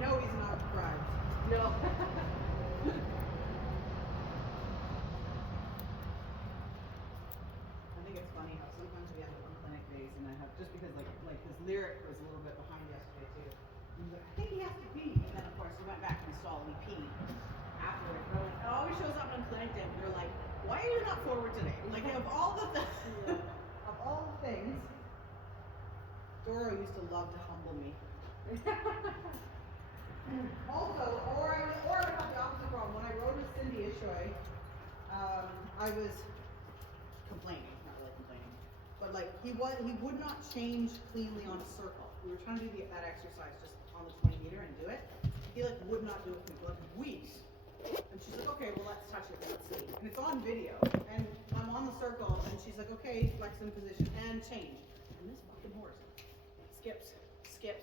know he's not deprived. No. I think it's funny how sometimes we have it on clinic days, and I have just because like his lyric was a little bit behind yesterday too. And he's like, I think he has to pee, and then of course he went back to the stall and he peed afterwards. But it always shows up on clinic day, and you're like, why are you not forward today? Like of all the of all the things, Doro used to love to humble me. Also, or I would have the opposite problem. When I rode with Cindy Ishoy, I was complaining, not really complaining, but like he would not change cleanly on a circle. We were trying to do that exercise just on the 20 meter and do it. He like would not do it for like weeks. And she's like, okay, well let's touch it and let's see. And it's on video. And I'm on the circle and she's like, okay, flex in position and change. And this fucking horse skips,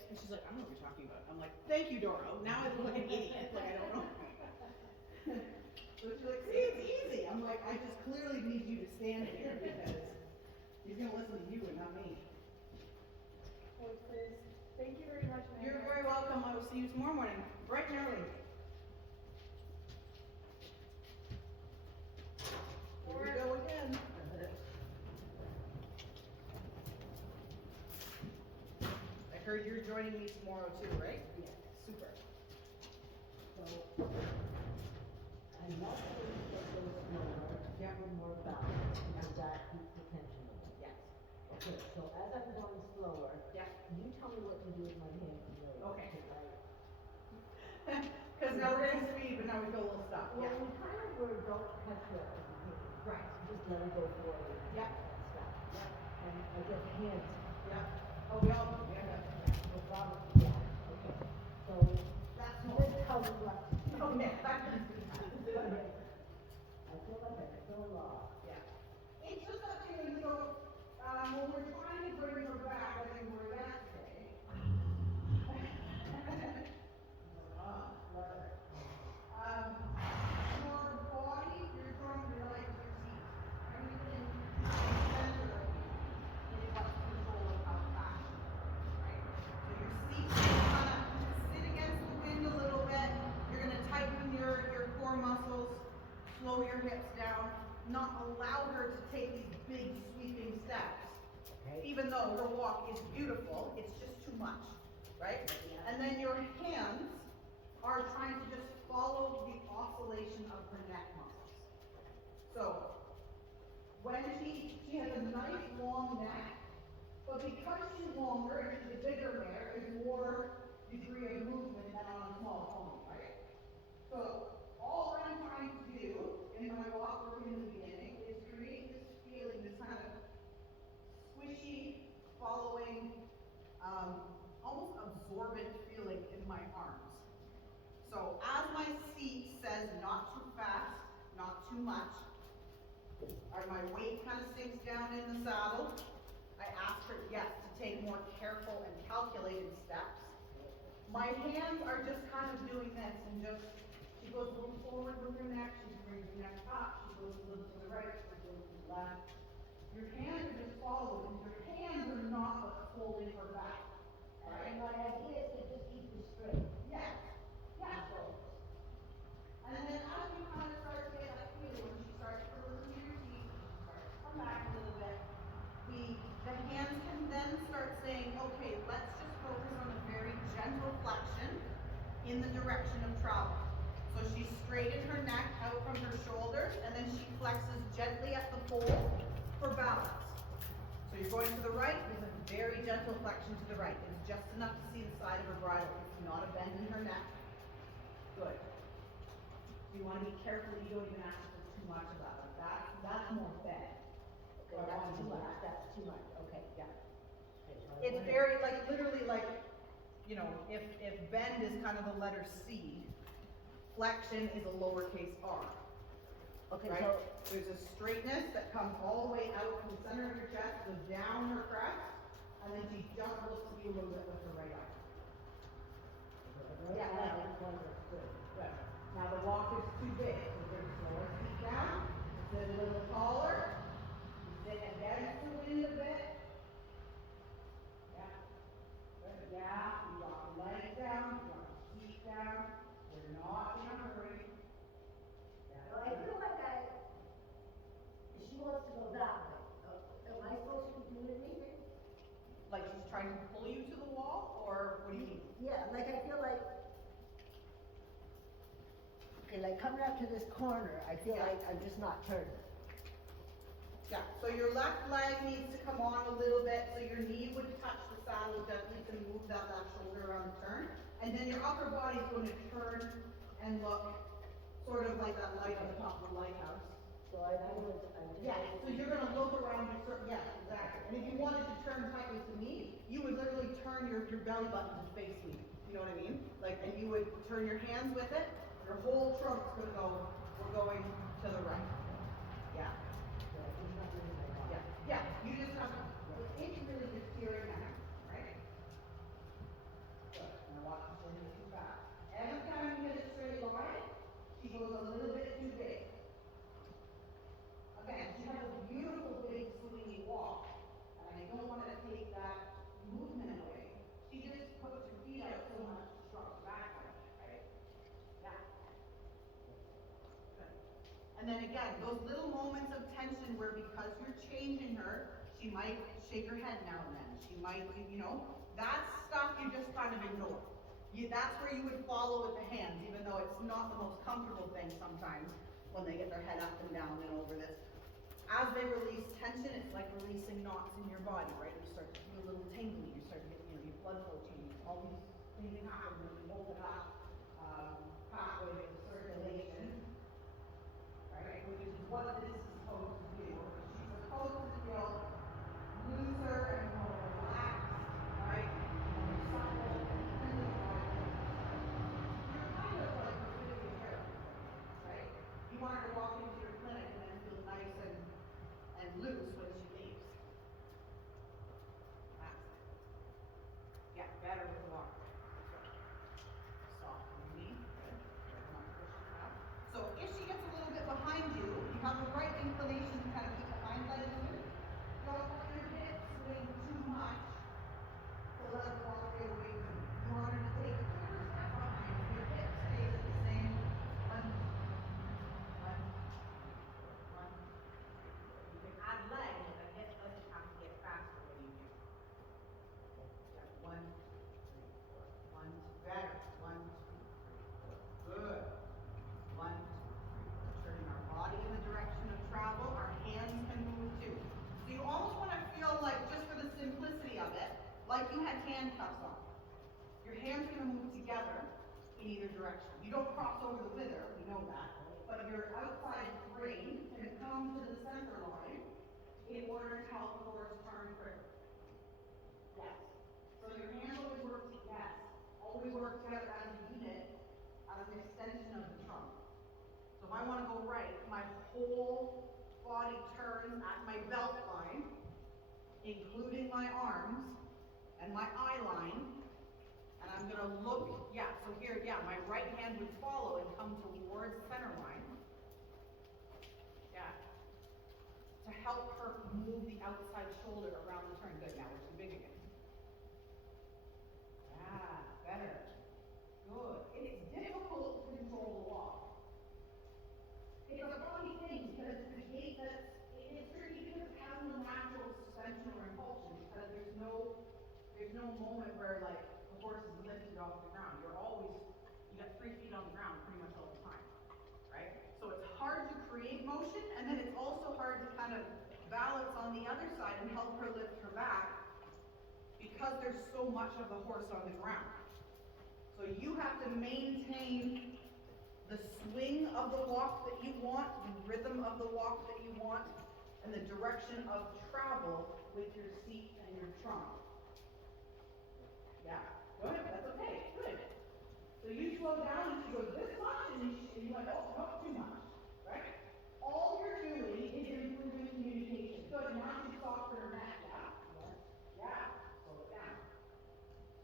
and she's like, I don't know what you're talking about. I'm like, thank you, Doro. Now I look like an idiot. Like I don't know. So she's like, see, it's easy. I'm like, I just clearly need you to stand here because he's gonna listen to you and not me. Thank you very much, Mary. You're very welcome. I will see you tomorrow morning, bright and early. Here we go again. I heard you're joining me tomorrow too, right? Yeah. Super. So, I'm not going to get those slower, more balance, because that keeps the tension on. Yes. Okay, so as I'm going slower, Yeah. you tell me what to do with my hands and legs. Okay. Because now we're getting speed, but now we feel a little stuck. Well, Yeah. we kind of were don't touch it at the beginning. Right. Just let it go forward. Yeah. Stop. Yeah. And I get the hands. Yeah. Oh, we all do. Yeah. No problem. Yeah. Okay. So That's this more. is how we left. Oh, yeah. I feel like I feel lost. Yeah. It's just that too, so when we're trying to bring her back, I think we're yesterday. Your body, you're throwing your like your seat. Everything center is what's control of how fast, right? So your seat is kind of sit against the wind a little bit. You're gonna tighten your core muscles, slow your hips down, not allow her to take these big sweeping steps. Okay. Even though her walk is beautiful, it's just too much, right? And then your hands are trying to just follow the oscillation of her neck muscles. So when she has a nice long neck, but because she's longer and she's a bigger mare, there's more degree of movement than on a small pony, right? So all I'm trying to do in my walk work in the beginning is create this feeling, this kind of squishy, following, almost absorbent feeling in my arms. So as my seat says not too fast, not too much, my weight kind of sinks down in the saddle. I ask her, yes, to take more careful and calculated steps. My hands are just kind of doing this and just, she goes a little forward with her neck, she brings her neck up, she goes a little to the right, she goes to the left. Your hands are just following, your hands are not what's holding her back. Right? And my idea is to just keep it straight. Yes. Yes. And then as you kind of start to get that feeling, when she starts to listen to your teeth, she starts to come back a little bit, the hands can then start saying, okay, let's just focus on a very gentle flexion in the direction of travel. So she straightened her neck out from her shoulders, and then she flexes gently at the pole for balance. So you're going to the right, there's a very gentle flexion to the right. It's just enough to see the side of her bridle. It's not a bend in her neck. Good. You want to be careful you don't even ask for too much of that. Like that's more bend. Okay, that's too much. That's too much. Okay, yeah. It's very like literally like, you know, if bend is kind of the letter C, flexion is a lowercase r. Okay, Right? so There's a straightness that comes all the way out from the center of your chest, goes down her crest, and then she just looks at you a little bit with her right eye. yeah, that's one that's good. Good. Now the walk is too big, so we're going to slow our feet down, sit a little taller, sit against the wind a bit. Yeah. Good. Yeah, you walk your legs down, you want to keep You're not in a hurry. No, I feel like she wants to go that way. Am I supposed to do anything? Like she's trying to pull you to the wall, or what do you mean? Yeah, like I feel like, okay, like coming up to this corner, I feel Yeah. like I'm just not turning. Yeah, so your left leg needs to come on a little bit, so your knee would touch the saddle gently to move that left shoulder around the turn. And then your upper body's going to turn and look sort of like that light on the top of the lighthouse. So I'm just. Yeah, so you're gonna look around your yeah, exactly. And if you wanted to turn tightly to me, you would literally turn your belly button to face me. You know what I mean? Like, and you would turn your hands with it. Your whole trunk's gonna go, we're going to the right. Yeah. Yeah, yeah, you just have to, it's really just steering the hand, right? Good, now watch this one too fast. Every time you get a straight line, she goes a little bit too big. Again, she has a beautiful big swinging walk, and I don't want to take that movement away. She just puts her feet out so much, she drops back on it, right? Yeah. Good. And then again, those little moments of tension where because you're changing her, she might shake her head now and then. She might, you know, that's stuff you just kind of ignore. That's where you would follow with the hands, even though it's not the most comfortable thing sometimes when they get their head up and down and over this. As they release tension, it's like releasing knots in your body, right? You start to feel a little tingly, you start to get, you know, your blood flow changes, all these things happen when you open up pathways of circulation. Right, which is what this is supposed to do. She's supposed to feel looser and more relaxed, right? More supple, really hard. You're kind of like a physiotherapist, right? You want her to walk into your clinic and then feel nice and loose when she leaves. That's it. Yeah, better with the walker. Soft on me. Good. Not pushing up. So if she gets a little bit behind you, you have the right inclination to kind of keep the hind leg moving. Don't let your hips swing too much to let the walker away from you. You want her to take a bigger step behind you. Your hip stays at the same one. You can add leg, but the hip doesn't have to get faster when you do. Yeah, 1, 2, 3, 4. 1, 2, better. 1, 2, 3, 4. Good. 1, 2, 3, 4. Turning our body in the direction of travel. Our hands can move too. So you almost want to feel like, just for the simplicity of it, like you had handcuffs on. Your hands are going to move together in either direction. You don't cross over the wither, we know that. But your outside brain can come to the center line in order to help the horse turn quicker. Yes. So your hands always work together. Always work together as a unit, as an extension of the trunk. So if I want to go right, my whole body turns at my belt line, including my arms and my eye line, and I'm going to look, yeah, so here, yeah, my right hand would follow and come towards center line. Yeah. To help her move the outside shoulder around the turn. Good, now we're too big again. Yeah, better. Good. It's difficult to control the walk. It's a funny thing because it's a gait that's, it's tricky because it has no natural suspension or impulsion because there's no moment where like the horse is lifted off the ground. You're always, you got 3 feet on the ground pretty much all the time, right? So it's hard to create motion, and then it's also hard to kind of balance on the other side and help her lift her back because there's so much of the horse on the ground. So you have to maintain the swing of the walk that you want, the rhythm of the walk that you want, and the direction of travel with your seat and your trunk. Yeah, good, that's okay, good. So you slow down and she goes this much, and you're like, oh, not too much, right? All you're doing is improving communication. Good, now she's softer her neck, yeah? Yeah, slow it down.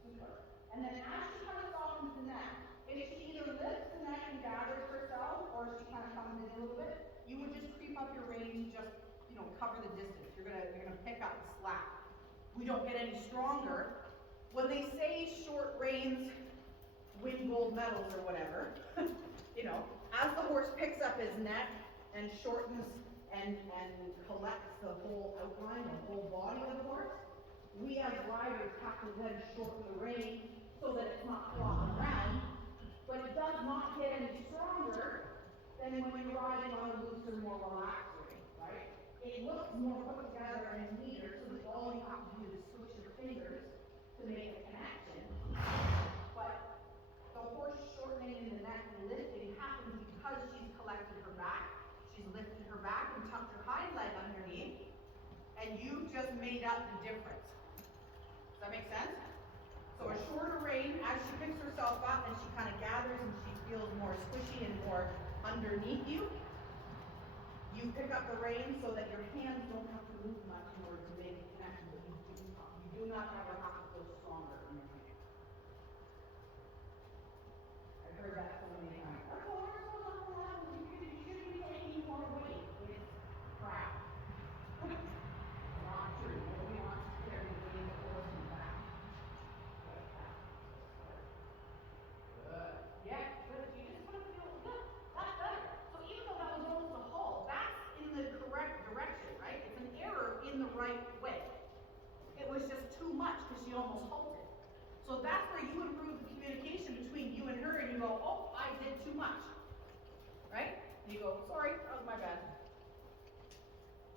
Super. And then as she kind of softens the neck, if she either lifts the neck and gathers herself, or she kind of comes in a little bit, you would just creep up your reins, just, you know, cover the distance. You're gonna pick up the slack. We don't get any stronger. When they say short reins, win gold medals or whatever, you know, as the horse picks up his neck and shortens and collects the whole outline, the whole body of the horse, we as riders have to then shorten the rein so that it's not flopping around, but it does not get any stronger than when you're riding on a looser, more relaxed rein, right? It looks more put together and neater, so that all you have to do is switch your fingers to make a connection. But the horse shortening in the neck and lifting happens because she's collected her back, she's lifted her back and tucked her hind leg underneath, and you just made up the difference. Does that make sense? So a shorter rein, as she picks herself up and she kind of gathers and she feels more squishy and more underneath you, you pick up the rein so that your hands don't have to move much in order to make a connection, but you do not ever have to feel stronger in your hand. I've heard that so many times. Oh, we're so level, you shouldn't be taking more weight. It's crap. Not true. Nobody wants to carry the weight of the horse in the back. Good. Yeah, good. You just want to feel good. That's better. So even though that was almost a halt, that's in the correct direction, right? It's an error in the right way. It was just too much because she almost halted. So that's where you improve the communication between you and her, and you go, oh, I did too much. Right? And you go, sorry, that was my bad.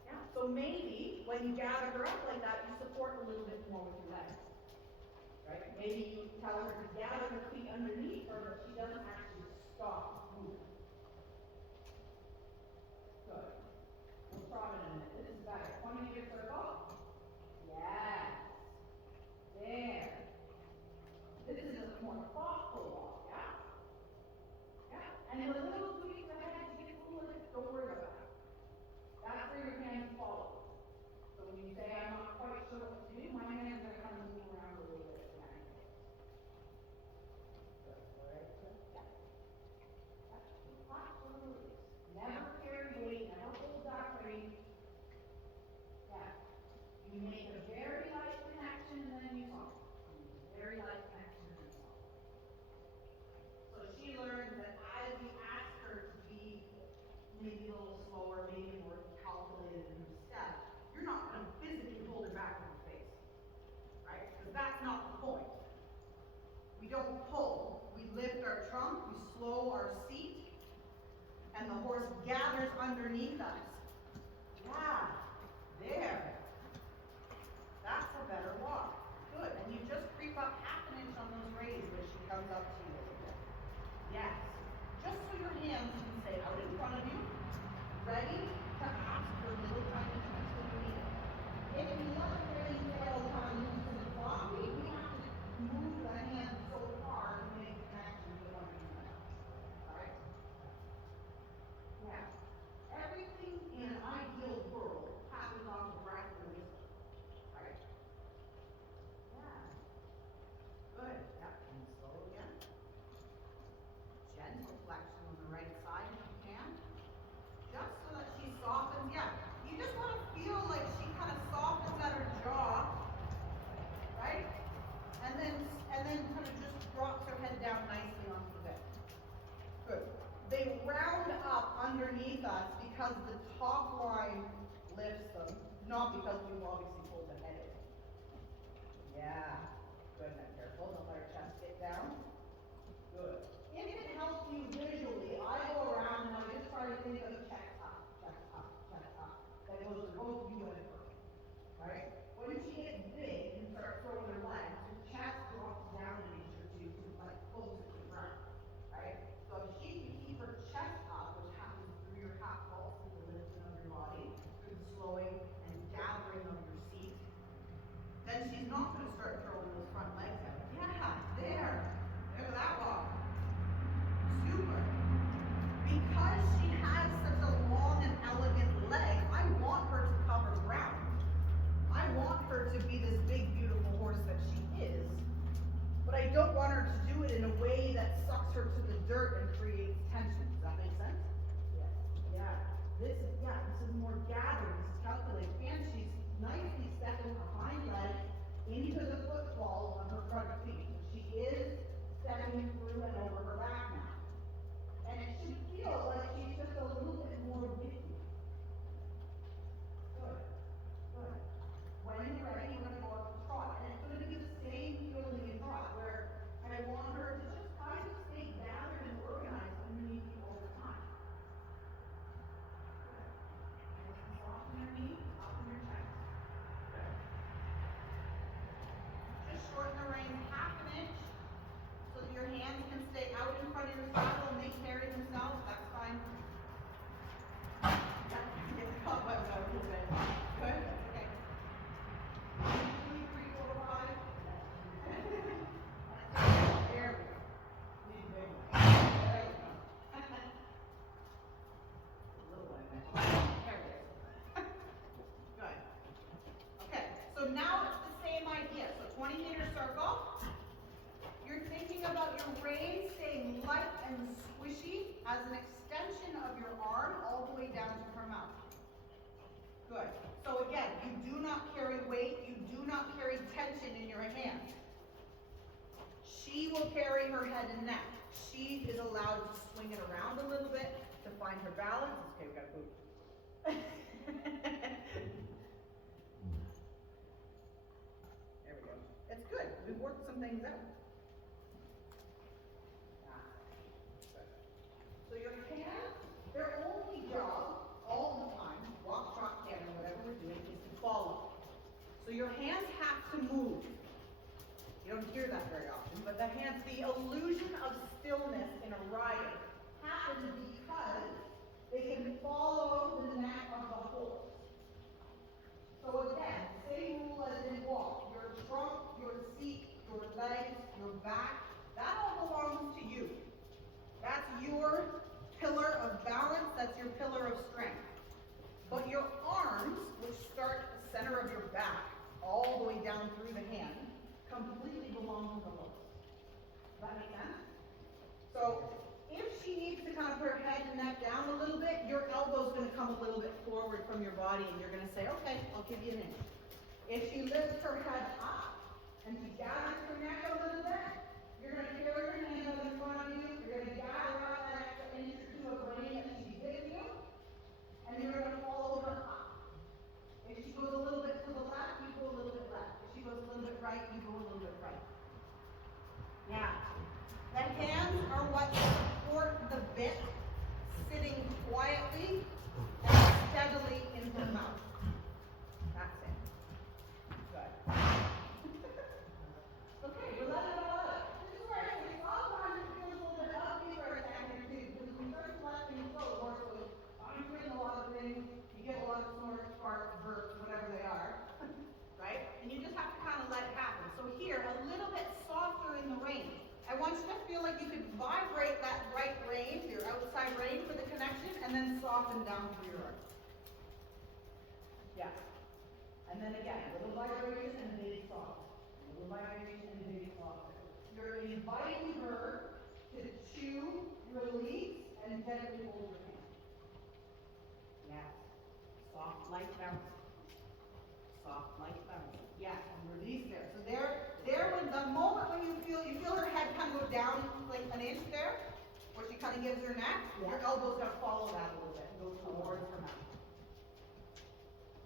Yeah. So maybe when you gather her up like that, you support a little bit more with your legs. Right? Maybe you tell her to gather her feet underneath her, but she doesn't actually stop moving. Good. We'll try it in a minute. This is better. 20-meter circle. Yes. There. This is a more thoughtful walk, yeah? Yeah. And the little tweaks ahead, you get a little bit, don't worry about that. That's where your hands follow. So when you say, I'm not quite sure what to do, my hands are kind of moving around a little bit. Never carry weight, never hold that weight. Yeah. You make a very light connection and then you talk. Very light connection and then talk. So she learned that as you ask her to be maybe a little slower, maybe more calculated in her step, you're not going to physically hold her back in the face. Right? Because that's not the point. We don't pull. We lift our trunk, we slow our seat, and the horse gathers underneath us. Yeah, there. That's a better walk. Good. And you just creep up half an inch on those reins when she comes up to you a little bit. Yes. Just so your hands can stay out in front of you, ready to ask for little tiny tweaks when you need it. If you let the reins fail kind of loose and floppy, we have to move the hand so far to make the connection with one another. Alright? Yeah. Everything in an ideal world happens on the breath and wisdom. Right? Yeah. Good. Yeah. And slow again. Gentle flexion on the right side if you can. Just so that she softens. Yeah. You just want to feel like she kind of softens at her jaw. Right? And then kind of just drops her head down nicely onto the bed. Good. They round up underneath us because the top line lifts them, not because we've obviously pulled the head in. Yeah. Good. Now careful. Don't let her chest get down. Good. If it helps you visually, I go around and I just try to think of chest up, chest up, chest up. That goes for both you and her. Right? When she gets big and starts throwing her legs, her chest drops down an inch or two to like closer to the ground. Right? So if she can keep her chest up, which happens through your half pulse, through the lifting of your body, through the slowing and gathering of your seat, then she's not going to start throwing as an extension of your arm all the way down to her mouth. Good. So again, you do not carry weight, you do not carry tension in your hands. She will carry her head and neck. She is allowed to swing it around a little bit to find her balance. Okay, we got to move. There we go. It's good. We've worked some things out. So your hands, their only job all the time, walk, trot, canter, whatever we're doing, is to follow. So your hands have to move. You don't hear that very often, but the hands, the illusion of stillness in a rider happens because they can follow the neck of the horse. So again, same rule as in walk. Your trunk, your seat, your legs, your back, that all belongs to you. That's your pillar of balance, that's your pillar of strength. But your arms, which start at the center of your back, all the way down through the hand, completely belong to the horse. Does that make sense? So, if she needs to kind of put her head and neck down a little bit, your elbow's going to come a little bit forward from your body, and you're going to say, okay, I'll give you an inch. If she lifts her head up, and she gathers her neck a little bit, you're going to carry your hand out in front of you, you're going to gather out that extra inch or two of rein that she's giving you, and you're going to follow her up. If she goes a little bit to the left, you go a little bit left. If she goes a little bit right, you go a little bit right. Now, the hands are what support the bit sitting quietly and steadily in her mouth. That's it. Good. Okay, we're letting it all out. This is where it sometimes it feels a little bit ugly for a second or two, because when you start to let things go, horse goes, I'm doing a lot of things, you get a lot of snorts, farts, burps, whatever they are, right? And you just have to kind of let it happen. So here, a little bit softer in the rein. I want you to feel like you could vibrate that right rein, your outside rein for the connection, and then soften down through your arm. Yeah. And then again, a little vibration and a big soft. A little vibration and a big soft. You're inviting her to chew, release, and gently hold your hand. Yes. Soft, light bounce. Soft, light bounce. Yes, and release there. So there when the moment when you feel her head kind of go down like an inch there, where she kind of gives her neck, your elbow's gonna follow that a little bit and go towards her mouth.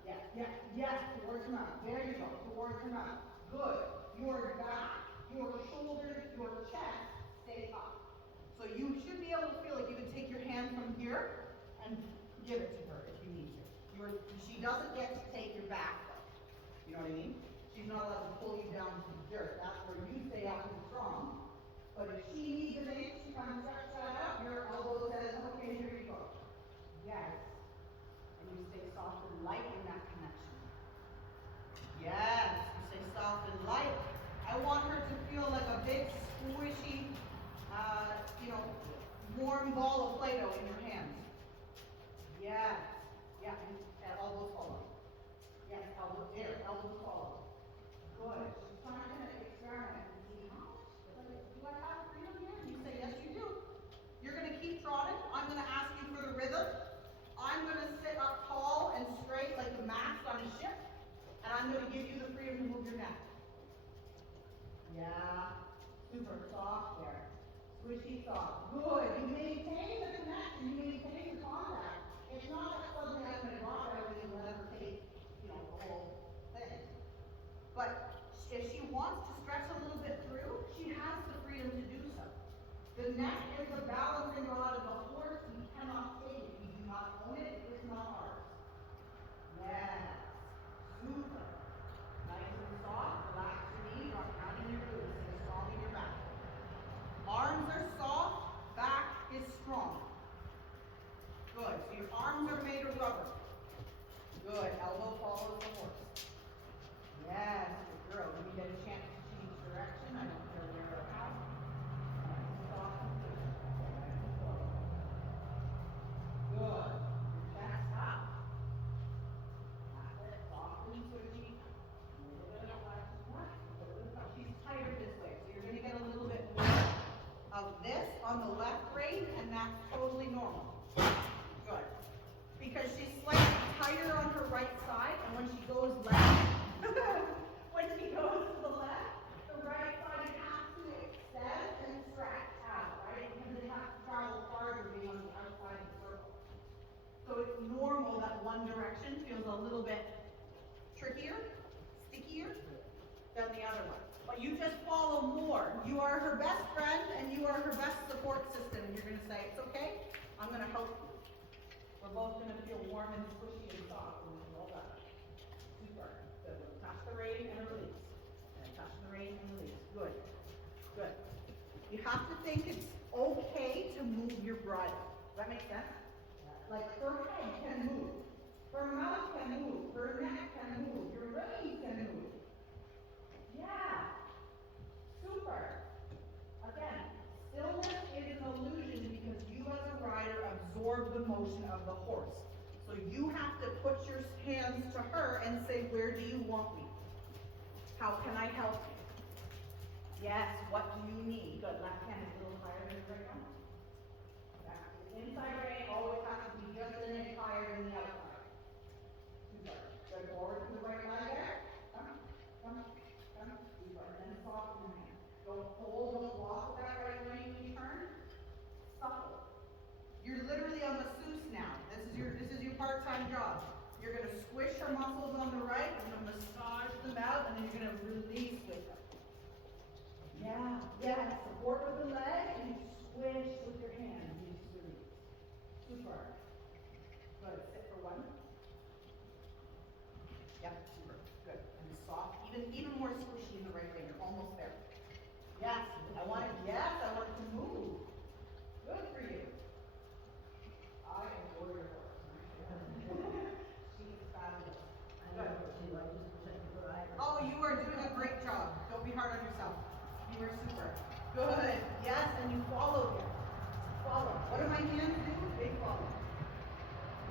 Yes, yes, yes, towards her mouth. There you go, towards her mouth. Good. Your back, your shoulders, your chest stay up. So you should be able to feel like you can take your hand from here and give it to her if you need to. She doesn't get to take your back though. You know what I mean? She's not allowed to pull you down to the dirt. That's where you stay up and strong. But if she needs an inch, she kind of stretch that out. Your elbow says, okay, here you go. Yes. And you stay soft and light in that connection. Yes. You stay soft and light. I want her to feel like a big, squishy, warm ball of Play-Doh in your hands. Yes. Yeah, and elbows follow. Yes, elbows there, elbows follow. Good. She's trying to experiment and see how much. Do I have freedom here? You say yes, you do. You're going to keep trotting. I'm going to ask you for the rhythm. I'm going to sit up tall and straight like the mast on a ship, and I'm going to give you the freedom to move your neck. Yeah. Super soft there. Squishy soft. Good. You maintain the connection. You maintain the contact. It's not that suddenly I'm going to drop everything and let her take, the whole thing. But if she wants to stretch a little bit through, she has the freedom to do so. The neck is the balancing rod of the horse. We cannot take it. We do not own it. It is not ours. Yes. Super. Nice and soft. Relax your knees. Rock down in your glutes. Stay strong in your back. Arms are soft. Back is strong. Good. So your arms are made of rubber. Good. Elbow follows the horse. Yes, good girl. When you get a chance to change direction, I don't care where or how. Soft and good. Good. Your chest up. That's it. Soft and squishy. A little bit of flex. She's tighter this way, so you're going to get a little bit more of this on the left rein. rein, and that's totally normal. Good. Because she's slightly tighter on her right side, and when she goes left, when she goes to the left, the right side has to extend and stretch out, right? Because it has to travel farther being on the outside of the circle. So it's normal that one direction feels a little bit trickier, stickier than the other one. But you just follow more. You are her best friend and you are her best support system, and you're gonna say, it's okay, I'm gonna help you. We're both gonna feel warm and squishy and soft when we roll up. Super. Good. Touch the rein and release. And touch the rein and release. Good. Good. You have to think it's okay to move your bridle. Does that make sense? Like her head can move. Her mouth can move. Her neck can move. Your rein can move. Yeah. Super. Again, stillness is an illusion because you as a rider absorb the motion of the horse. So you have to put your hands to her and say, where do you want me? How can I help you? Yes, what do you need? Good. Left hand is a little higher than the right one. Back to the inside rein always has to be just an inch higher than the outside. Super. Good. Forward to the right leg there. Come. Super. And then soften the hand. Don't pull, don't walk with that right rein when you turn. Supple. You're literally on masseuse now. This is your part-time job. You're gonna squish her muscles on the right, you're gonna massage them out, and then you're gonna release with them. Yeah, yes. Support with the leg, and you squish with your hand. You just release. Super. Good. Sit for one. Yep, super. Good. And soft, even more squishy in the right leg. You're almost there. Yes, I want it to move. Good for you. I adore your horse. She is fabulous. Good. Oh, you are doing a great job. Don't be hard on yourself. You are super. Good. Yes, and you follow here. Follow. What do my hands do? They follow.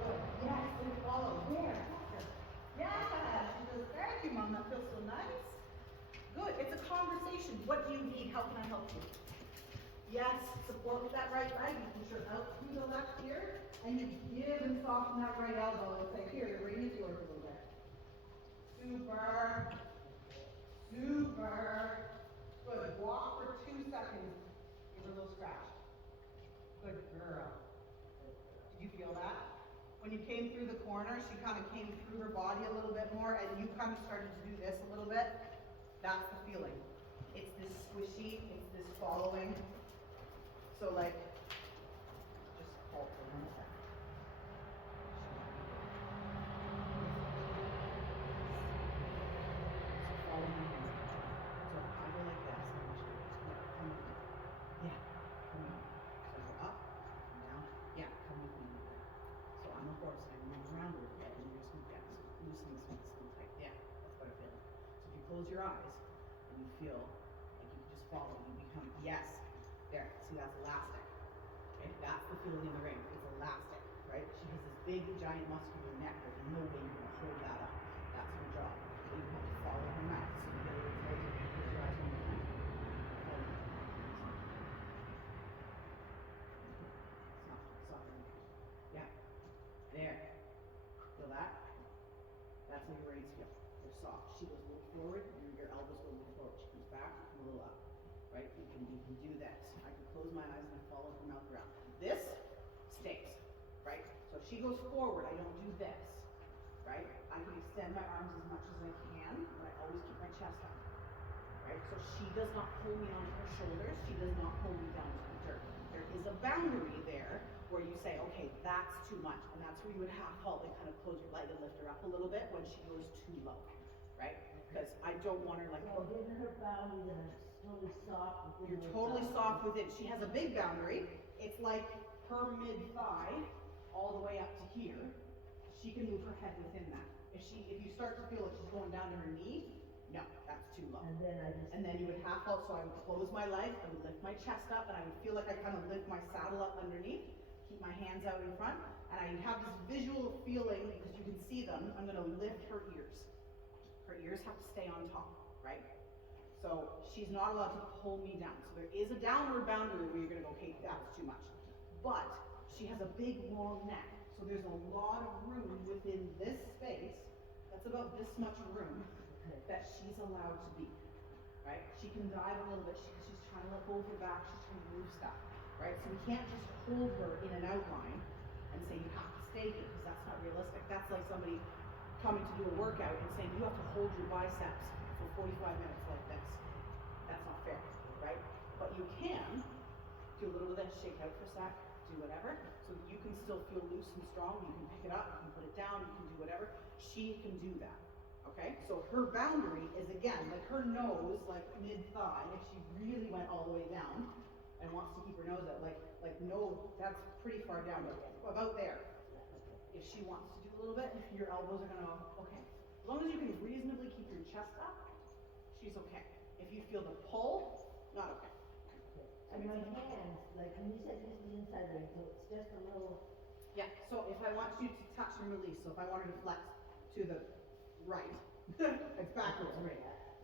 Good. Yes, they follow. There. Yeah. She goes, thank you, Mom. That feels so nice. Good. It's a conversation. What do you need? How can I help you? Yes. Support with that right leg. You push her out to the left here, and you give and soften that right elbow and say, here, your rein is yours a little bit. Super. Super. Good. Walk for 2 seconds. Give her a little scratch. Good girl. Did you feel that? When you came through the corner, she kind of came through her body a little bit more, and you kind of started to do this a little bit. That's the feeling. It's this squishy, it's this following. So like, just hold for 1 second. Follow my hands. So I go like this. Come with me. Yeah, come with me. So I go up and down. Yeah, come with me. So I'm a horse and I move around a little bit, and you're just gonna loosen this one tight. Yeah, that's what I feel. So if you close your eyes and you feel like you can just follow, you become, yes, there. See, that's elastic. Okay, that's the feeling in the ring. It's elastic, right? She has this big, giant muscular neck. There's no way you're gonna hold that up. That's her job. So you have to follow her mouth. So you get a little closer. Close your eyes one more time. Follow her. Soften. Yeah. There. Feel that? That's how your reins feel. They're soft. She goes a little forward, your elbows go a little forward. She comes back and a little up. Right? You can do this. I can close my eyes and I follow her mouth around. This stays. Right? So if she goes forward, I don't do this. Right? I can extend my arms as much as I can, but I always keep my chest up. Right? So she does not pull me onto her shoulders. She does not pull me down to the dirt. There is a boundary there where you say, okay, that's too much. And that's where you would half halt and kind of close your leg and lift her up a little bit when she goes too low. Right? Because I don't want her like, So within her boundaries and it's totally soft within you're her totally boundaries. soft within. She has a big boundary. It's like her mid-thigh all the way up to here. She can move her head within that. If you start to feel like she's going down to her knee, no, that's too low. And then you would half halt, so I would close my legs, I would lift my chest up, and I would feel like I kind of lift my saddle up underneath, keep my hands out in front, and I have this visual feeling, because you can see them, I'm gonna lift her ears. Her ears have to stay on top, right? So she's not allowed to pull me down. So there is a downward boundary where you're gonna go, okay, that's too much. but she has a big long neck. So there's a lot of room within this space, that's about this much room, that she's allowed to be, right? She can dive a little bit, she's trying to let go of her back, she's trying to move stuff, right? So we can't just hold her in an outline and say you have to stay here, because that's not realistic. That's like somebody coming to do a workout and saying you have to hold your biceps for 45 minutes like this. That's not fair, right? But you can do a little bit of shake out for a sec, do whatever, so you can still feel loose and strong. You can pick it up, you can put it down, you can do whatever. She can do that, okay? So her boundary is, again, like her nose, like mid-thigh, if she really went all the way down and wants to keep her nose out, like no, that's pretty far down, but about there. If she wants to do a little bit, your elbows are gonna, okay. As long as you can reasonably keep your chest up, she's okay. If you feel the pull, not okay. And my hands, like when you said this is inside ring, so it's just a little. Yeah, so if I want you to touch and release, so if I wanted to flex to the right, it's backwards,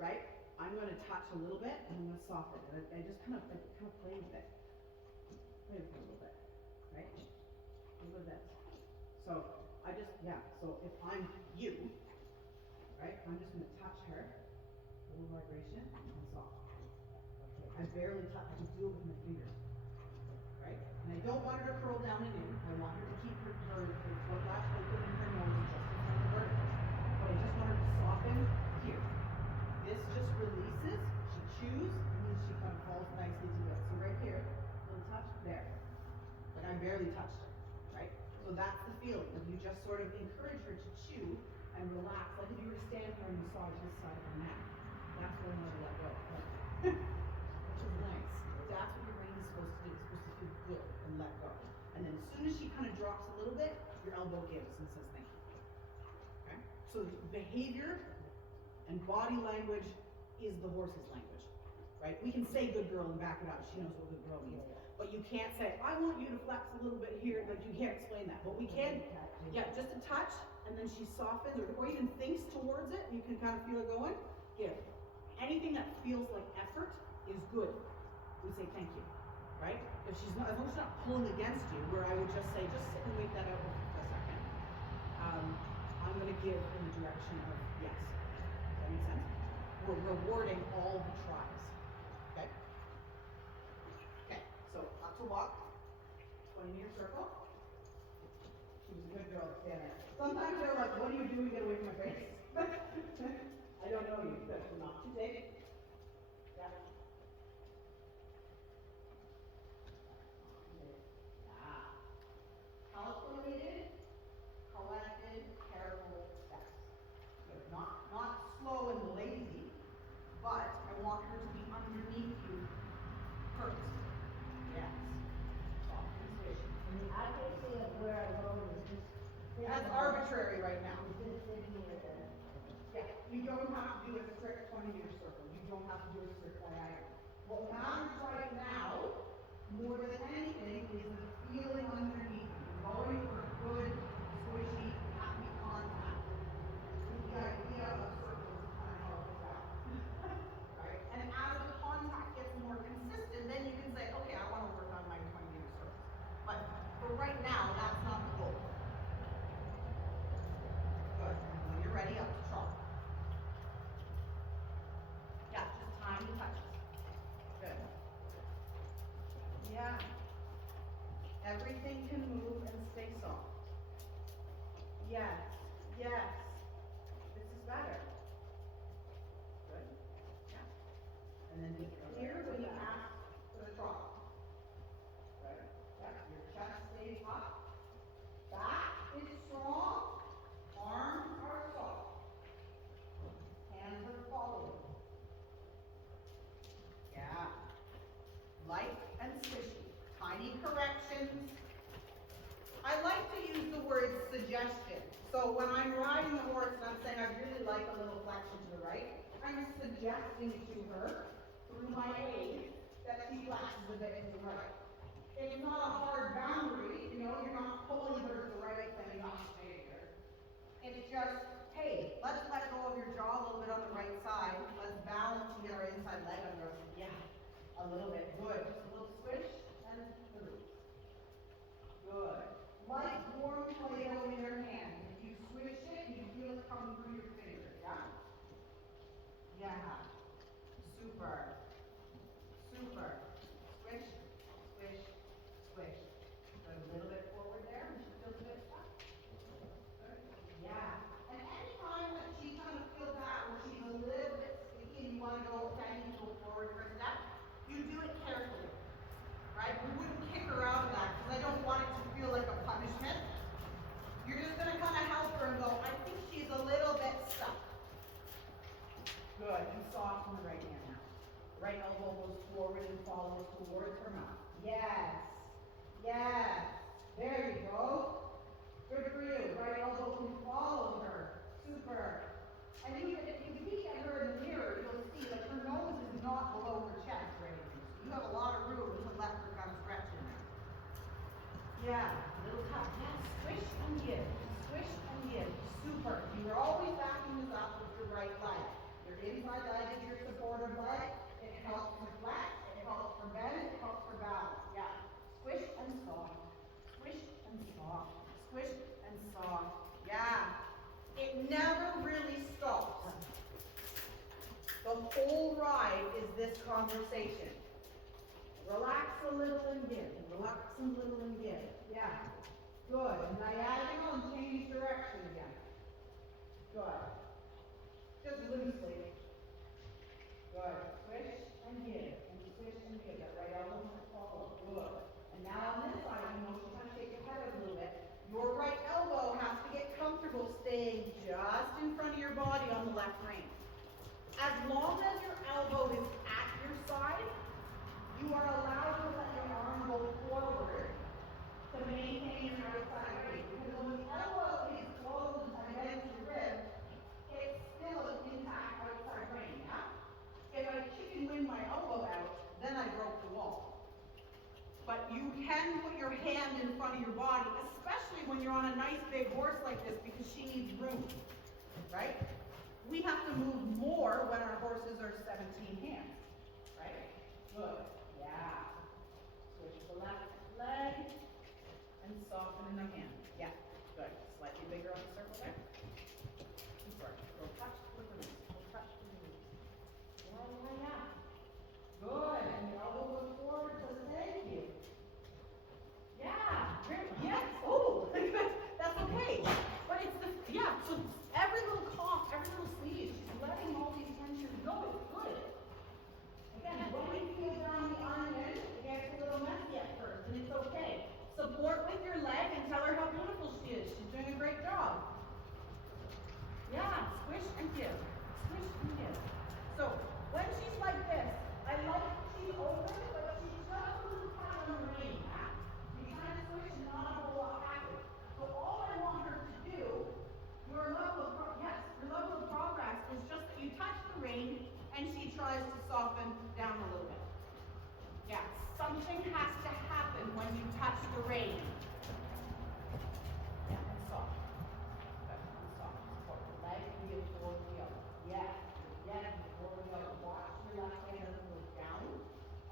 right? I'm gonna touch a little bit and I'm gonna soften it. I just kind of play with it. Play with it a little bit, right? A little bit. So I just, yeah, so if I'm you, right, I'm just gonna touch her, a little vibration, and soft. I barely touch, I can do it with my fingers, right? And I don't want her to curl down and in. I want her to keep her foot latch open and her nose just in front of the vertebrae. But I just want her to soften here. This just releases, she chews, and then she kind of falls nicely to it. So right here, little touch, there. But I barely touched her, right? So that's the feeling. If you just sort of encourage her to chew and relax, like if you were to stand here and massage this side of her neck. That's where I want to let go. Which is nice. That's what your brain is supposed to do. It's supposed to feel good and let go. And then as soon as she kind of drops a little bit, your elbow gives and says thank you. Okay? So behavior and body language is the horse's language, right? We can say good girl and back it up. She knows what good girl means. But you can't say, I want you to flex a little bit here. Like, you can't explain that. But we can, yeah, just a touch, and then she softens or even thinks towards it. You can kind of feel it going. Give. Anything that feels like effort is good. We say thank you, right? If she's not, as long as she's not pulling against you, where I would just say, just sit and wait that out for a second. I'm going to give in the direction of yes. Does that make sense? We're rewarding all the tries. Okay? Okay, so up to walk, 20-meter circle. She was a good girl to stand there. Sometimes they're like, what are you doing? Get away from my face. I don't know you, but not today. Yeah. Calculated, collected, careful steps. Not slow and lazy, but I want her to be underneath you first. Yes. Soft and squishy. And the accuracy of where I go is just. That's arbitrary right now. It's just sitting here. Yeah, you don't have to do a strict 20-meter circle. You don't have to do a strict diagonal. What matters right now, more than anything, is the feeling underneath you. Going for a good, squishy, happy contact. The idea of circles is kind of how it goes out. Right? And as the contact gets more consistent, then you can say, okay, I want to work on my 20-meter circles. But for right now, that's not the goal. Good. When you're ready, up to trot. Yeah, just tiny touches. Good. Yeah. Everything can move and stay soft. Yes. Yes. This is better. Good. Yeah. And then be clear when you ask for the trot. Right? Yeah. Your chest stays up. Back is strong. Arms are soft. Hands are following. Yeah. Light and squishy. Tiny corrections. I like to use the word suggestion. So when I'm riding the horse and I'm saying I really like a little flexion to the right, I'm suggesting to her through my aid that she flexes a bit to the right. It's not a hard boundary, you know, you're not pulling her to the right saying not to stay here. It's just, hey, let's let go of your jaw a little bit on the right side. Let's balance and get our inside leg under us. Yeah, a little bit. Good. Just a little squish and through. Yeah, little tap. Yeah, swish and give. Swish and give. Super. You're always backing this up with your right leg. Your inside leg is your supportive leg. It helps for flex, it helps for bend, it helps for balance. Yeah. Swish and soft. Swish and soft. Swish and soft. Yeah. It never really stops. The whole ride is this conversation. Relax a little and give. Relax a little and give. Yeah. Good. Diagonal and change direction again. Good. Just loosely. Good. Swish and give. And swish and give. That right elbow must follow. Good. And now on this side, you know, she's going to shake your head a little bit. Your right elbow has to get comfortable staying just in front of your body on the left rein. As long as your elbow is at your side, you are allowed to let your arm go forward to maintain your outside rein. Because when the elbow is closed against your rib, it's still an intact outside rein, yeah? If I chicken wing my elbow out, then I broke the wall. But you can put your hand in front of your body, especially when you're on a nice big horse like this, because she needs room, right? We have to move more when our horses are 17 hands, right? Good. Yeah. Switch the left leg and soften in the hand. Yeah. Good. Slightly bigger on the circle there. Super. Go touch with the knees. Go touch with the knees. Yeah, yeah, yeah. Good. And your elbow goes forward, says thank you. Yeah. Great. Yes. Oh, that's okay. But it's the, yeah, so every little cough, every little sneeze, she's letting all these tensions go. It's good. Again, when you feel down the arm in, it gets a little messy at first, and it's okay. Support with your leg and tell her how beautiful she is. She's doing a great job. Yeah, squish and give. Squish and give. So, when she's like this, I like she's open, but she's just a little tight on the rein. You kind of squish and not a whole lot happens. So all I want her to do, your level of progress is just that you touch the rein and she tries to soften down a little bit. Yeah, something has to happen when you touch the rein. Yeah, and soft. Good, and soft. Support the leg and give forward the other. Yeah, yeah, forward the other. Watch your left hand doesn't go down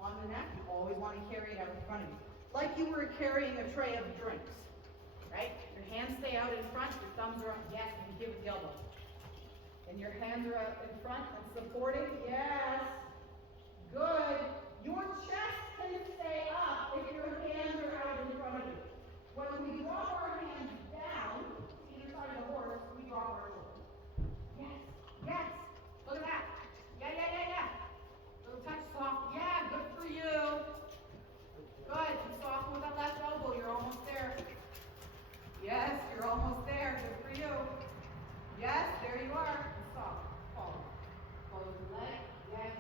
on the neck. You always want to carry it out in front of you. Like you were carrying a tray of drinks, right? Your hands stay out in front, your thumbs are up, yes, and you give it the elbow. And your hands are out in front and supporting, yes. Good. Your chest can stay up if your hands are out in front of you. When we drop our hands down, either side of the horse, we drop our shoulders. Yes, yes. Look at that. Yeah, yeah, yeah, yeah. Little touch soft. Yeah, good for you. Good. And soften with that left elbow. You're almost there. Yes, you're almost there. Good for you. Yes, there you are. And soft. Follow. Close the leg. Yes.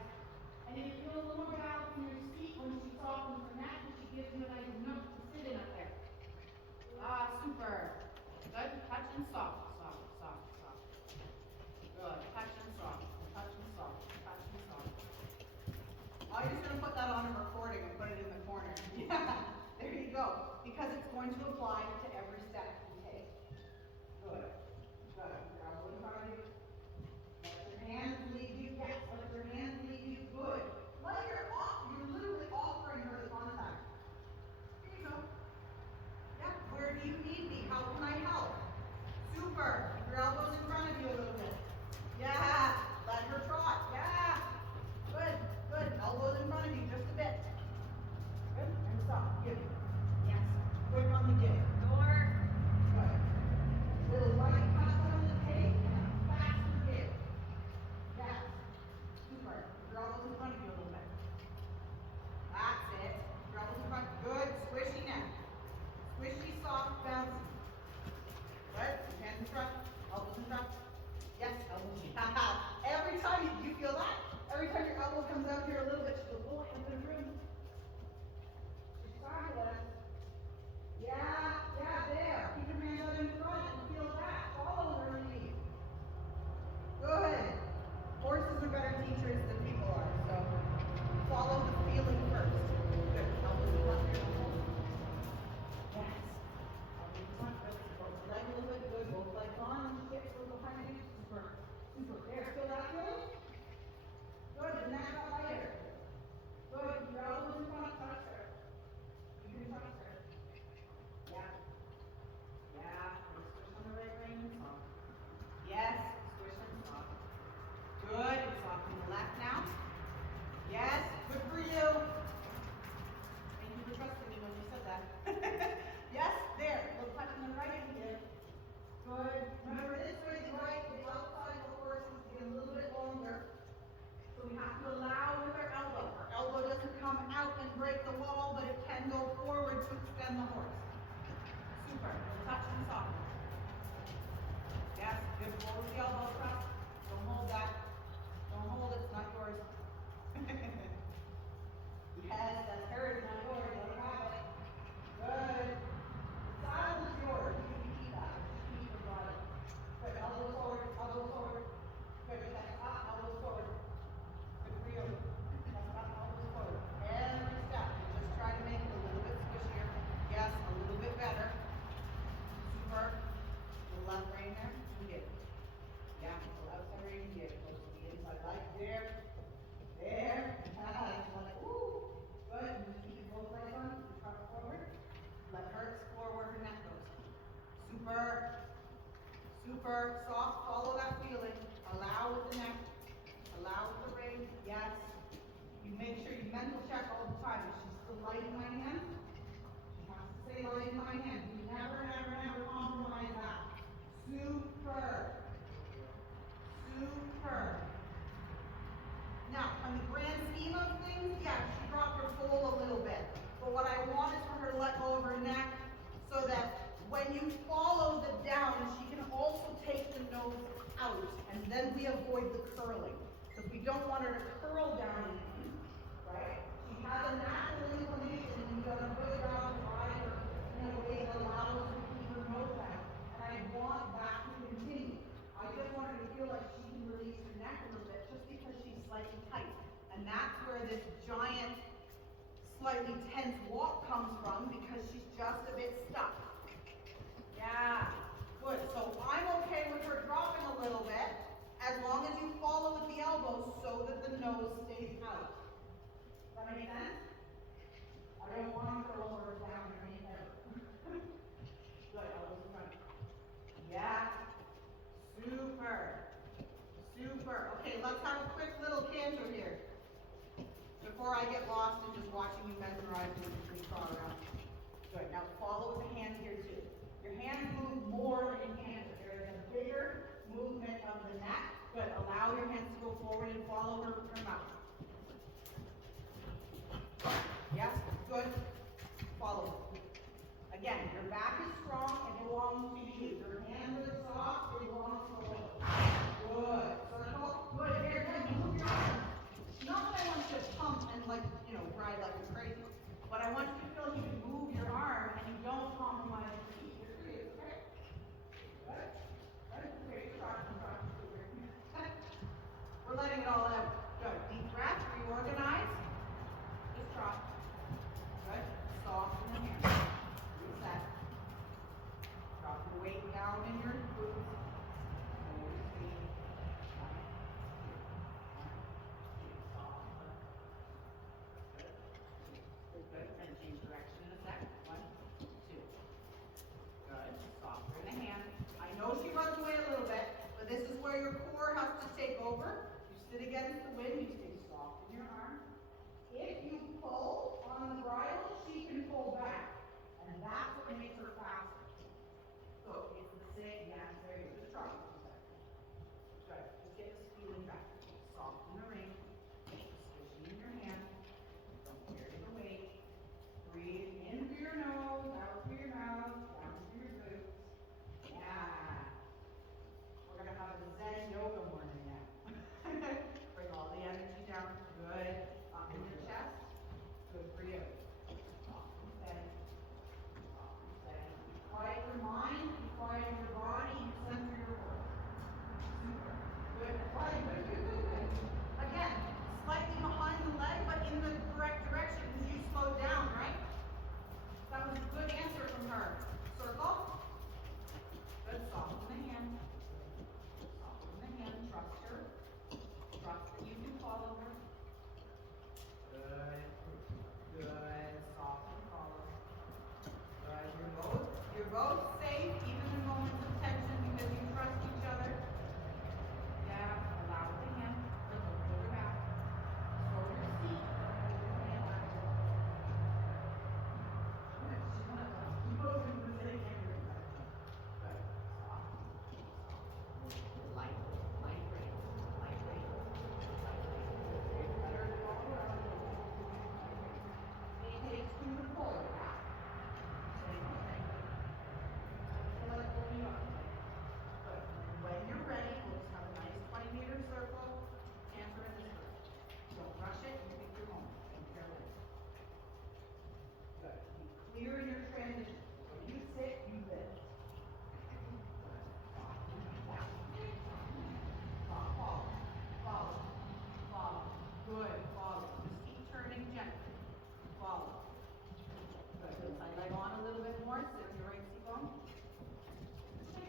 And if you feel a little more balance in your seat when she softens her neck, and she gives you a nice nook to sit in up there. Ah, super. Good. Touch and soft. Soft, soft, soft. Good. Touch and soft. Touch and soft. Touch and soft. I'm just going to put that on a recording and put it in the corner. Yeah. There you go. Because it's going to apply to every step you take. Good. Good. Elbow in front of you. Let your hands lead you. Yes, let your hands lead you. Good. Like you're literally offering her the contact. Here you go. Yeah, where do you need me? How can I help? Super. Your elbows in front of you a little bit. Yeah. Let her trot. Yeah. Good. Good. Elbows in front of you just a bit. Good. And stop. Give. Yes. Quick on the give. Door. Super. Touch and soften. Yes, good. Close the elbows, press. Don't hold that. Don't hold it, it's not yours. Yes, that's hers, not yours. Let her have it. Good. The saddle is yours. You can keep that. Just keep your body. Good. Elbows forward. Elbows forward. Good. Chest up. Elbows forward. Good for you. Chest up. Elbows forward. Every step. Just try to make it a little bit squishier. Yes, a little bit better. Super. The left brain there. Good. Yeah, the left side brain. Good. Close to the inside. Like there. There. Like, ooh. Good. And just keep both legs on. Tuck forward. Let her explore where her neck goes. Super. Super. Soft. Follow that feeling. Allow with the neck. Allow with the ring. Yes. You make sure you mental check all the time. Is she still light in my hand? She has to stay light in my hand. You never, never, never compromise that. Super. Super. Now, on the grand scheme of things, yeah, she dropped her pole a little bit. But what I want is for her to let go of her neck so that when you follow the down, she can also take the nose out. And then we avoid the curling. Because we don't want her to curl down, right? She has a natural inclination and you've done a good job of riding her in a way that allows her to keep her nose down. And I want that to continue. I just want her to feel like she can release her neck a little bit just because she's slightly tight. And that's where this giant, slightly tense walk comes from because she's just a bit stuck. Yeah, good. So I'm okay with her dropping a little bit as long as you follow with the elbows so that the nose stays out. Does that make sense? I don't want her to lower it down or anything. Good, elbows in front. Yeah. Super. Super. Okay, let's have a quick little canter here. Before I get lost in just watching you mesmerize me as we crawl around. Good. Now follow with the hand here too. Your hands move more in canter. There is a bigger movement of the neck. Good. Allow your hands to go forward and follow her mouth. Yes? Good. Follow. Again, your back is strong. It belongs to you. Your hands are soft. It belongs to the Good. Circle. Good. Here, good. Move your arms. Not that I want you to pump and ride like you're crazy. But I want you to feel you can move your arm and you don't compromise your feet. You're free, okay? Good. Good. Okay, trot. We're letting it all out. Good. Deep breath. Reorganize. Just trot. Good. Soften the hands. Reset. Drop your weight down in your glutes. Good. And change direction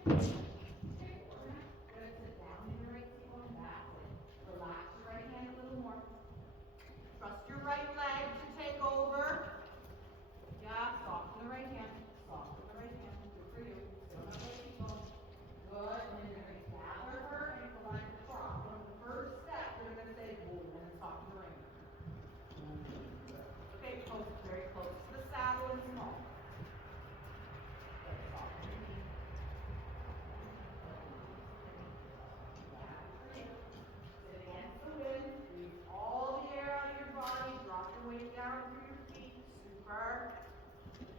sit down in your right seat on back. Relax your right hand a little more. Trust your right leg to take over. Yeah, soften the right hand. Soften the right hand. Good for you. Sit on that right seat bone. Good. And then you're going to gather her ankle line across. One of the first steps, you're going to say, boom, and then soften the right hand. Okay, close, very close to the saddle and small. Good, soften your knee. Sit against the wind. Breathe all the air out of your body. Drop your weight down through your feet. Super.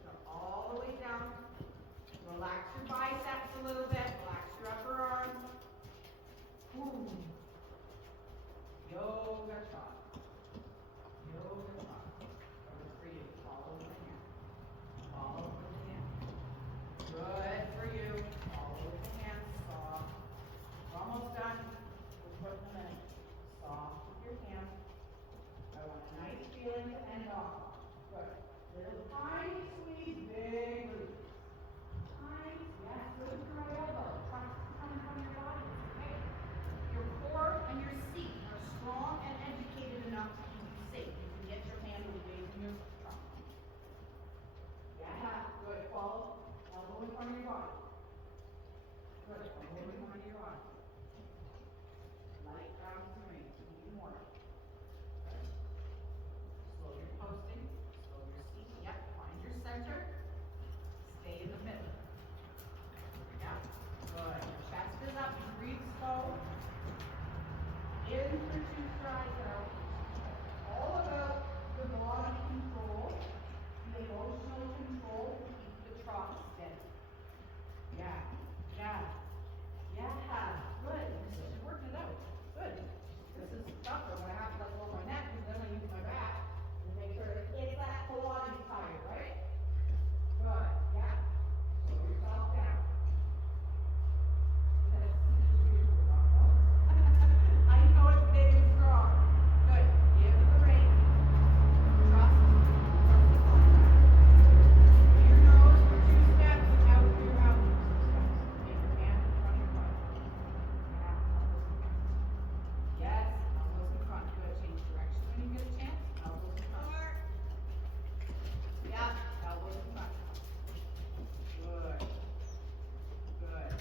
Come all the way down. Relax your biceps a little bit. Relax your upper arms. Boom. Yoga shot. Yoga shot. Good for you. Follow the hand. Follow with the hand. Good for you. Follow with the hand. Soft. We're almost done. We'll put in a minute. Soft with your hand. I want a nice feeling to end off. Good. Little tiny squeeze, big release. Tiny, yes, good for my elbow. Trust coming from your body. Okay. Your core and your seat are strong and educated enough to keep you safe. You can get your hand away from your trunk. Yeah, good. Follow. Elbow in front of your body. Good. Elbow in front of your body. Light ground terrain. Even more. Good. Slow your posting. Slow your seat. Yep. Find your center. Stay in the middle. Yep. Good. Your chest is up. You breathe slow. In for 2 strides out. All about the body control, the emotional control to keep the trot steady. Yeah. Yeah. Yeah. Good. You're working it out. Good. This is tougher when I have to let go of my neck because then I use my back to make sure it's that Pilates tired, right? Good. Yeah. Slow yourself down. I know it's big and strong. Good. Give it the rein. Trust. Trust the contact. Through your nose for 2 steps. Out through your mouth for 2 steps. Get your hand in front of your body. Yeah. Elbows in front. Yes. Elbows in front. Good. Change direction when you get a chance. Elbows in front. Yeah. Elbows in front. Good. Good.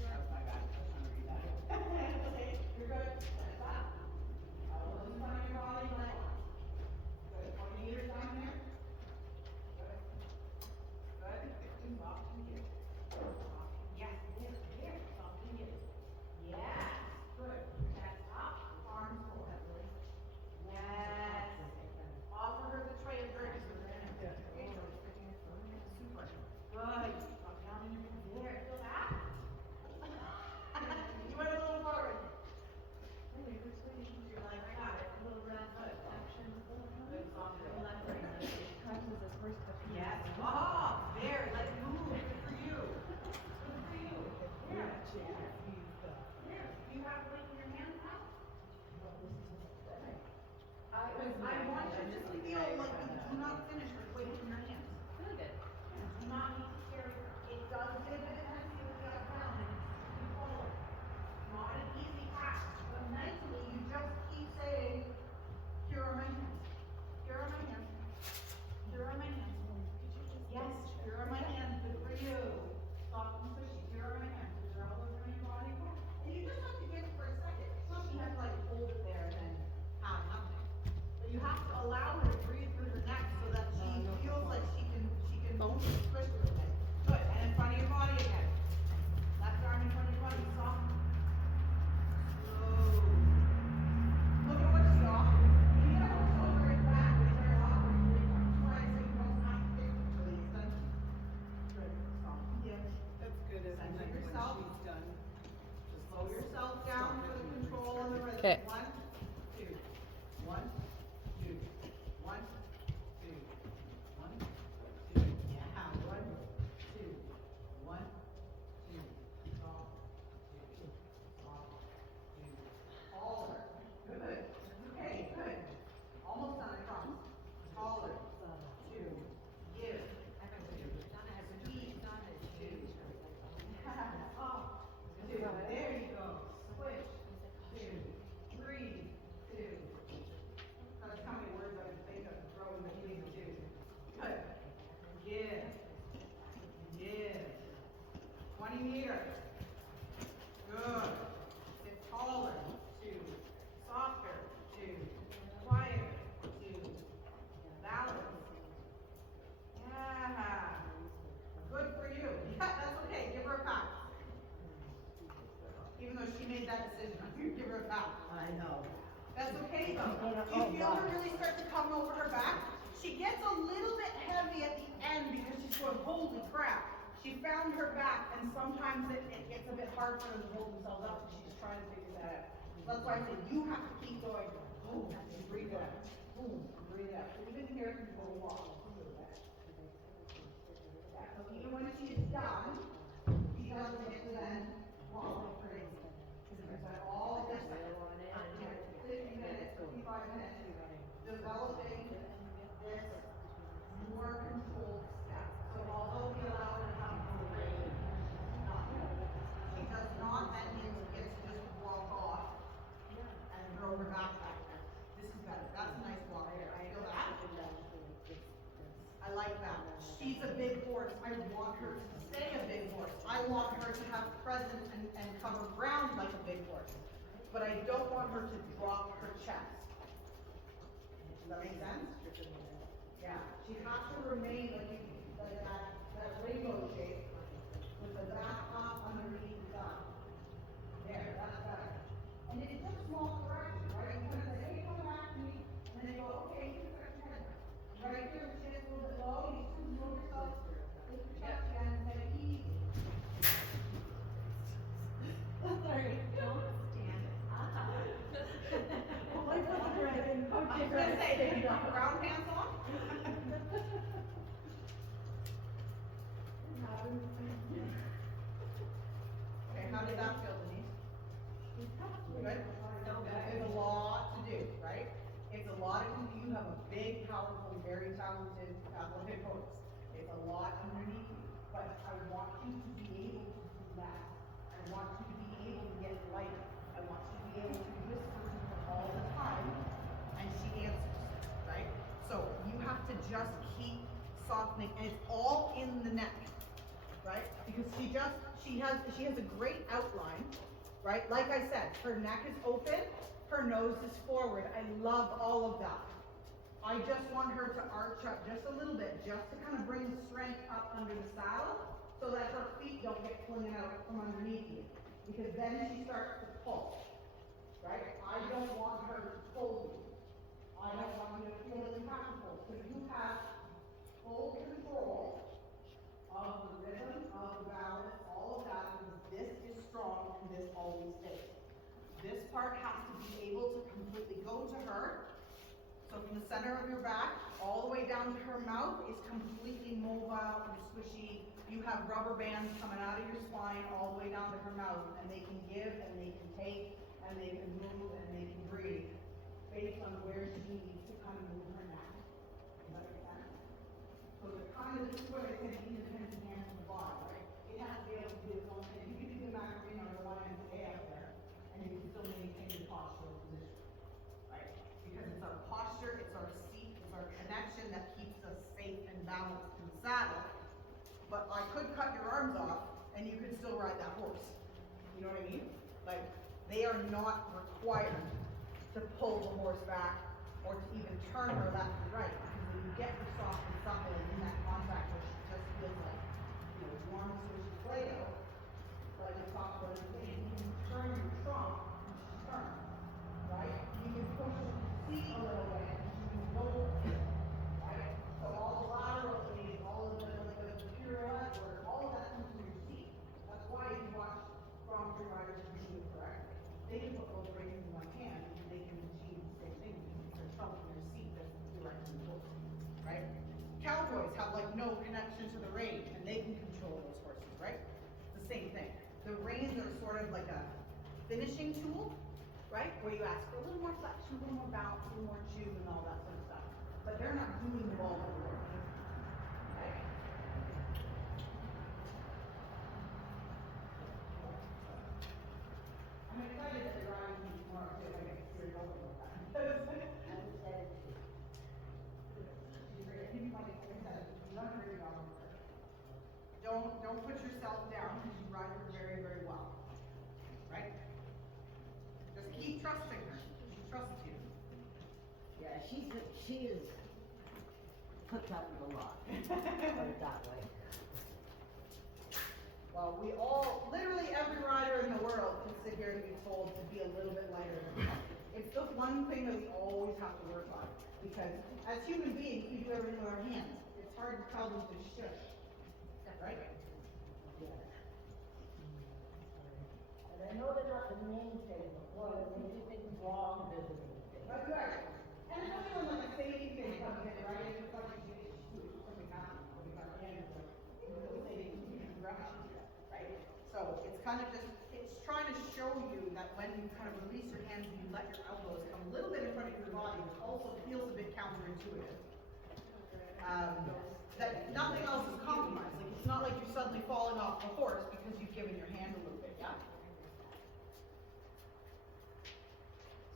That's my bad. I was trying to read that. Okay, you're good. That's up. Elbows in front of your body, leg line. Good. Point your ears down here. Good. Good. Soft and give. Soft. Yes, there. Soft and give. Yes. Good. Chest up. Arms full heavily. Yes. Offer her the tray of drinks. Super. Good. Drop down in your there. Feel that? You went a little forward. You're like, I got it. A little round foot. Good. Soft. Left brain. Yes. Oh, there. Let it move. Good for you. Good for you. Here. Here. Do you have weight in your hands now? I want you to just feel like you do not finish with weight in your hands. Really good. You do not need to carry her. It does give it energy with that ground and you follow it. Not an easy task, but mentally you just keep saying, here are my hands. Here are my hands. Here are my hands. Yes, here are my hands. Good for you. Soft and squishy. Here are my hands. Put your elbows on your body. And you just have to give it for a second. It's not that you have to like hold it there and then have nothing. But you have to allow her to breathe through her neck so that she feels like she can squish a little bit. Good. And in front of your body again. Left arm in front of your body. Soft. Slow. Look at what she offered. You get her shoulder and back, but it's very awkward. That's why I say you don't have to fix it till the extension. Good. Soft. Yeah. That's good, isn't Center it, when yourself. she's done? Slow yourself down for the control and the rhythm. 'Kay. 1, 2. 1, 2. 1, 2. 1, 2. Yeah. 1, 2. 1, 2. Soft. 2. Soft. 2. Taller. Good. Okay, good. Almost done, I promise. Taller. 2. Give. Squeeze. 2. going, holy crap. She found her back, and sometimes it gets a bit hard for them to hold themselves up, and she's trying to figure that out. So that's why I said, you have to keep going, boom, and breathe it out, boom, and breathe it out. Even here, you go walk. Yeah, so even when she is done, she doesn't get to then walk like crazy. Because I all this, 50 minutes, 55 minutes, developing this more controlled step. So although we allow her to have the range, she does not then get to just walk off and throw her backpack there. This is better. That's a nice walk there. I feel that. I like that. She's a big horse. I want her to stay a big horse. I want her to have presence and cover ground like a big horse. But I don't want her to drop her chest. Does that make sense? Yeah. She has to remain like that rainbow shape with the back up underneath the gun. There, that's better. And it's just small correction, right? You kind of say, hey, come back to me. And then they go, okay, you can start your head. Right here, the chin is a little bit low. You just move yourself. Lift your chest again and say, easy. Sorry. Don't stand up. Like for the dragon. I was gonna say, did you put brown pants on? Okay, how did that feel, Denise? Good? It's a lot to do, right? It's a lot of, you have a big, powerful, very talented athletic coach. It's a lot underneath you, but I want you to be able to do that. I want you to be able to get lighter. I want you to be able to whisper to her all the time, and she answers, right? So you have to just keep softening, and it's all in the neck, right? Because she has a great outline, right? Like I said, her neck is open, her nose is forward. I love all of that. I just want her to arch up just a little bit, just to kind of bring the strength up under the saddle, so that her feet don't get flinging out from underneath you. Because then she starts to pull, right? I don't want her to pull you. I don't want you to feel that you have to pull. So you have full control of the rhythm, of the balance, all of that, because this is strong and this always stays. This part has to be able to completely go to her. So from the center of your back, all the way down to her mouth is completely mobile and squishy. You have rubber bands coming out of your spine all the way down to her mouth, and they can give and they can take and they can move and they can breathe based on where she needs to kind of move her neck. Does that make sense? So the kind of, this is what I said, independent hands in the body, right? It has to be able to do its own thing. You can do the Macarena or the YMCA up there, and you can still maintain your postural position, right? Because it's our posture, it's our seat, it's our connection that keeps us safe and balanced in the saddle. But I could cut your arms off, and you could still ride that horse. You know what I mean? Like, they are not required to pull the horse back or to even turn her left and right. Because when you get her soft and supple and in that contact where she just feels like, warm, squishy Play-Doh, like I talked about in the beginning, you can turn your trunk and she turns, right? You can push her seat a little bit and she can roll, right? So all the lateral things, all of the pirouette work, all of that comes from your seat. That's why if you watch strong free riders who do it correctly, they can put both reins in one hand and they can achieve the same thing because their trunk and their seat doesn't directly pull, right? Cowboys have like no connection to the rein and they can control those horses, right? It's the same thing. The reins are sort of like a finishing tool, right? Where you ask for a little more flexion, a little more balance, a little more chew and all that sort of stuff. But they're not doing the ball of work, right? I'm excited that you're riding me tomorrow too. I get to hear you over with that. I'm excited too. She's great. I think you might get excited. You love her, you love her. Don't put yourself down because you ride her very, very well. Right? Just keep trusting her. She trusts you. Yeah, she is put up with a lot. Put it that way. Well, we all, literally every rider in the world can sit here and be told to be a little bit lighter than us. It's the one thing that we always have to work on. Because as human beings, we do everything with our hands. It's hard to tell them to shush. was anything wrong visiting. That's right. And especially when like a safety thing comes in, right? It's like something happens, something got in, right? So it's kind of just, it's trying to show you that when you kind of release your hands and you let your elbows come a little bit in front of your body, which also feels a bit counterintuitive. That nothing else is compromised. Like it's not like you're suddenly falling off the horse because you've given your hand a little bit, yeah?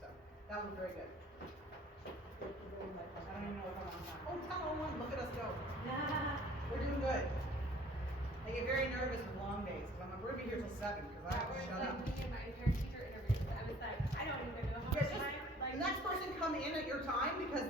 So, that was very good. I don't even know if I'm on time. Oh, 10:01, look at us go. We're doing good. I get very nervous with long days, because I'm like, we're gonna be here till 7, because I have to shut up. Me and my parent teacher interviews, I was like, I don't even know how Yeah, much just, time, like. the next person come in at your time, because